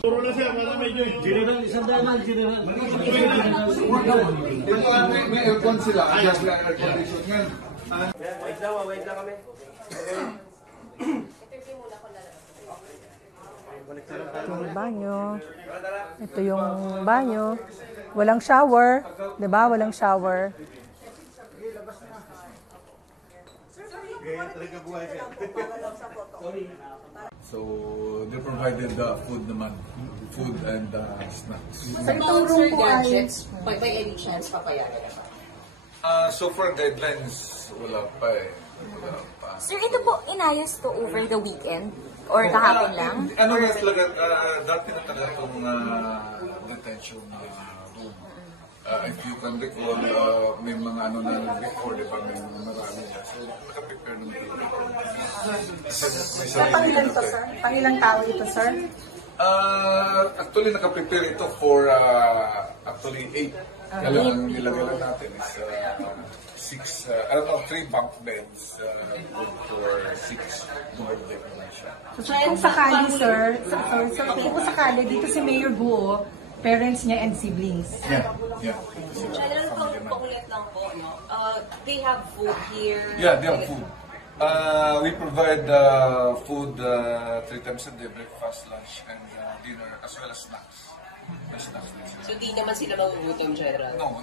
Puro na siya, para medyo general, isang daman, general. Dito may aircon sila, just like air conditioner. Wait lang kami. Ito yung banyo. Ito yung banyo. Walang shower. Diba? Walang shower. So, they provided food naman. Food and snacks. Sa itong room po gadgets, by any chance, papayagan naman? So far, guidelines, wala pa eh. Wala pa. Sir, ito po inayos to over the weekend? Or kahapon lang? Ano na talaga, dati na talaga itong detention room. If you can recall, may mga ano na before, di ba, may marami na. So, nakaprepare naman ito. Pangilan to, sir? Pangilang tao ito, sir? Actually, nakaprepare ito for actually 8. Kaya lang ang nilagay lang natin is 3 bunk beds good for 6 more decoration. So, kung sakali, sir, kung sakali, dito si Mayor Guo, parents niya and siblings. Yeah. General, paulit lang po, no? They have food here. Yeah, they have food. We provide food 3 times a day, breakfast, lunch, and dinner, as well as snacks. So, di naman sila magugutom, General? No.